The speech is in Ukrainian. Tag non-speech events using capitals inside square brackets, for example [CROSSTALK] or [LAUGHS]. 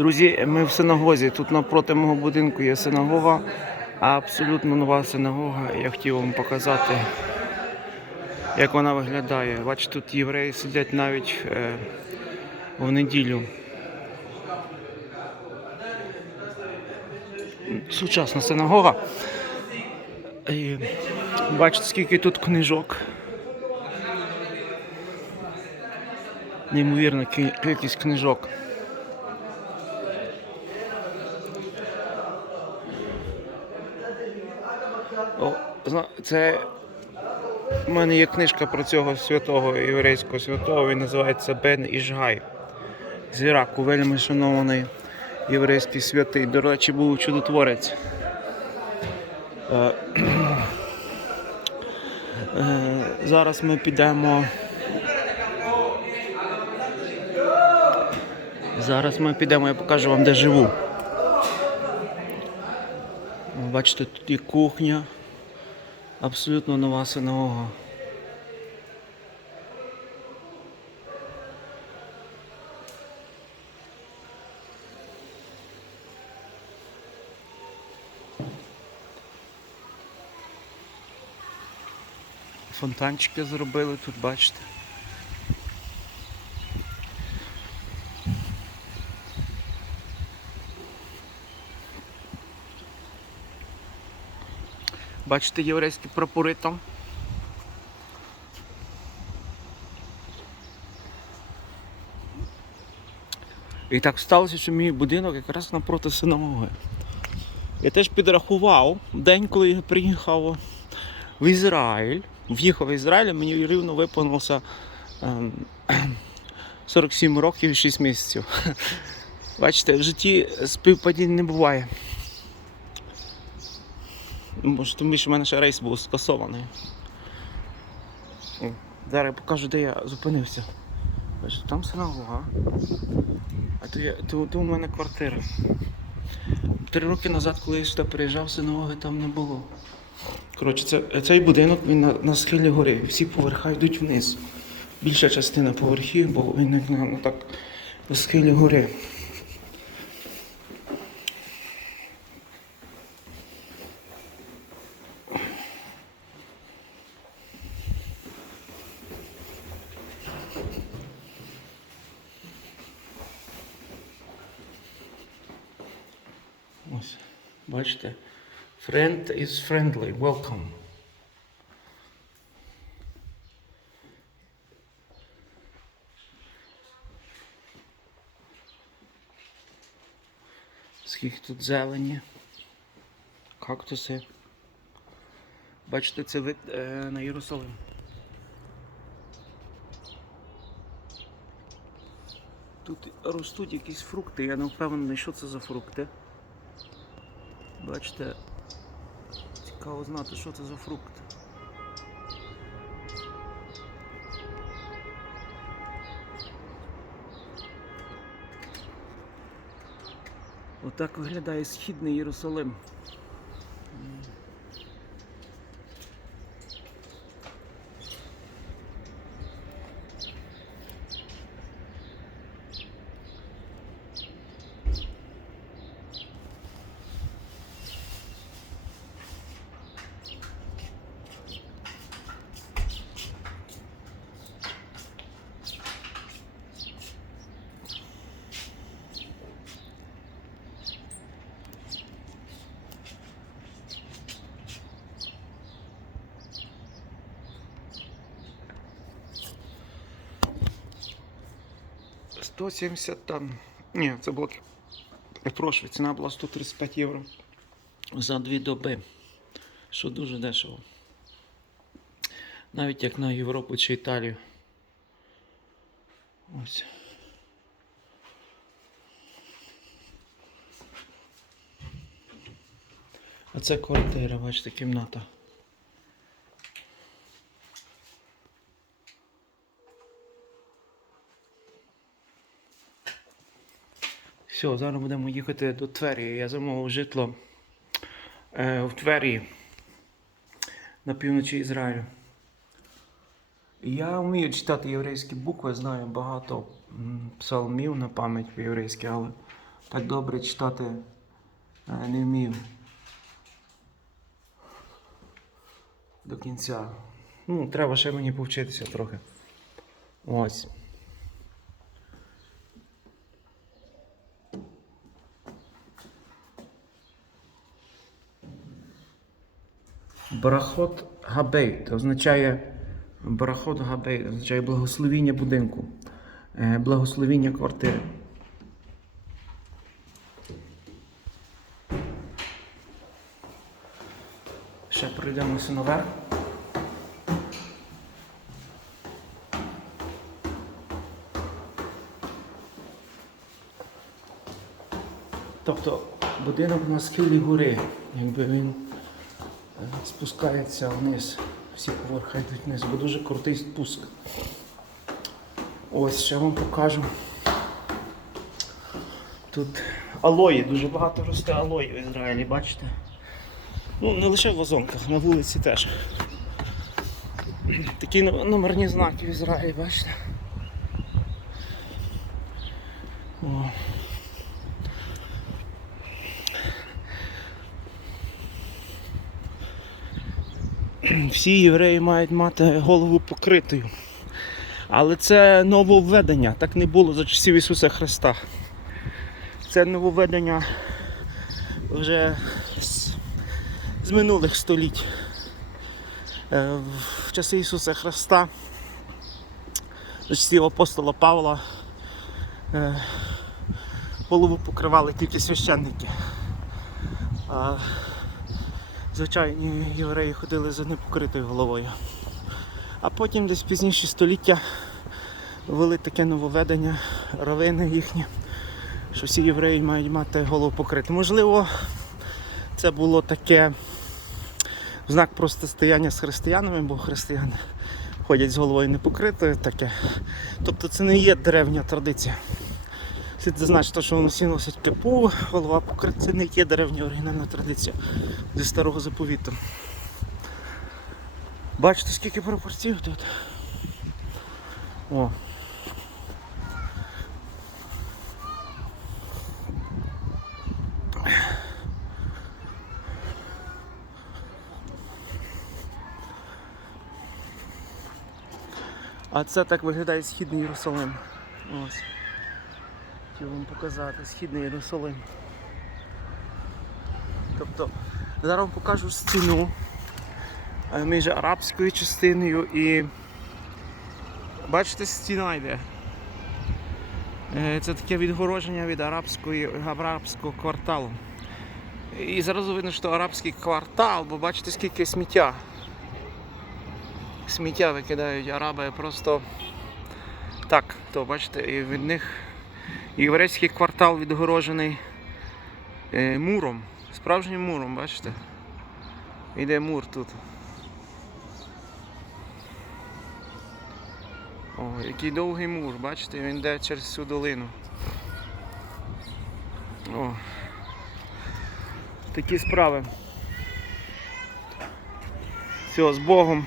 Друзі, ми в синагозі. Тут навпроти мого будинку є синагога, абсолютно нова синагога. Я хотів вам показати, як вона виглядає. Бачите, тут євреї сидять навіть е, в неділю. Сучасна синагога. І бачите, скільки тут книжок. Неймовірна кількість книжок. О, зна- це у мене є книжка про цього святого єврейського святого, він називається Бен Іжгай. З Іраку, вельми шанований єврейський святий. До речі, був чудотворець. Е, е, Зараз ми підемо. Зараз ми підемо, я покажу вам, де живу. Бачите, тут є кухня. Абсолютно нова синагога. Фонтанчики зробили тут, бачите. Бачите єврейські прапори там. І так сталося, що мій будинок якраз напроти синагоги. Я теж підрахував день, коли я приїхав в Ізраїль. В'їхав в Ізраїль, мені рівно виповнилося ем, [CLEARS THROAT] 47 років і 6 місяців. [LAUGHS] Бачите, в житті співпадінь не буває. Може, тому що в мене ще рейс був скасований. Зараз я покажу, де я зупинився. Там синагога. А то, я, то, то у мене квартира. Три роки назад, коли я сюди приїжджав, синагоги там не було. Коротше, це, цей будинок він на, на схилі гори. Всі поверха йдуть вниз. Більша частина поверхів, бо він як на, на так на схилі гори. Ось, бачите? Friend is friendly. Welcome. Скільки тут зелені, кактуси. Бачите, це вид е, на Єрусалим. Тут ростуть якісь фрукти, я не впевнений, що це за фрукти. Бачите, цікаво знати, що це за фрукт. Отак виглядає східний Єрусалим. — 170 там. Ні, це було. Перепрошую, ціна була 135 євро за дві доби. Що дуже дешево. Навіть як на Європу чи Італію. Ось. А це квартира, бачите, кімната. Все, зараз будемо їхати до Твері. Я замовив житло е, в Твері на півночі Ізраїлю. Я вмію читати єврейські букви, знаю багато псалмів на пам'ять по-єврейськи, але так добре читати е, не вмів. До кінця. Ну, треба ще мені повчитися трохи. Ось. Барахот Габейт означає Барахот Габейт означає благословіння будинку, е, благословіння квартири. Ще пройдемося наверх. Тобто будинок на схилі гори, якби він спускається вниз, всі поверхи йдуть вниз, бо дуже крутий спуск. Ось ще вам покажу. Тут алої, дуже багато росте алої в Ізраїлі, бачите? Ну, не лише в вазонках, на вулиці теж. Такі номерні знаки в Ізраїлі, бачите? О. [CLEARS THROAT] Всі євреї мають мати голову покритою. Але це нововведення, так не було за часів Ісуса Христа. Це нововведення вже з, з минулих століть. Е, В часи Ісуса Христа, за часів апостола Павла, е, голову покривали тільки священники. Звичайні євреї ходили за непокритою головою. А потім десь пізніше століття ввели таке нововведення, равини їхні, що всі євреї мають мати голову покриту. Можливо, це було таке знак протистояння з християнами, бо християни ходять з головою непокритою таке. Тобто це не є древня традиція. Це значить, що вони всі носять кепу, голова покрита, це не є древня оригінальна традиція зі старого заповіту. Бачите, скільки пропорцій тут? О. А це так виглядає східний Єрусалим. Ось. Хотів вам показати східний Єрусалим. Тобто, зараз вам покажу стіну е, між арабською частиною і. Бачите, стіна йде. Е, Це таке відгородження від арабської, арабського кварталу. І зараз видно, що арабський квартал, бо бачите, скільки сміття. Сміття викидають араби просто так, то бачите, і від них єврейський квартал відгорожений е, муром, справжнім муром, бачите? Іде мур тут. О, який довгий мур, бачите, він йде через цю долину. О. Такі справи. Все, з Богом.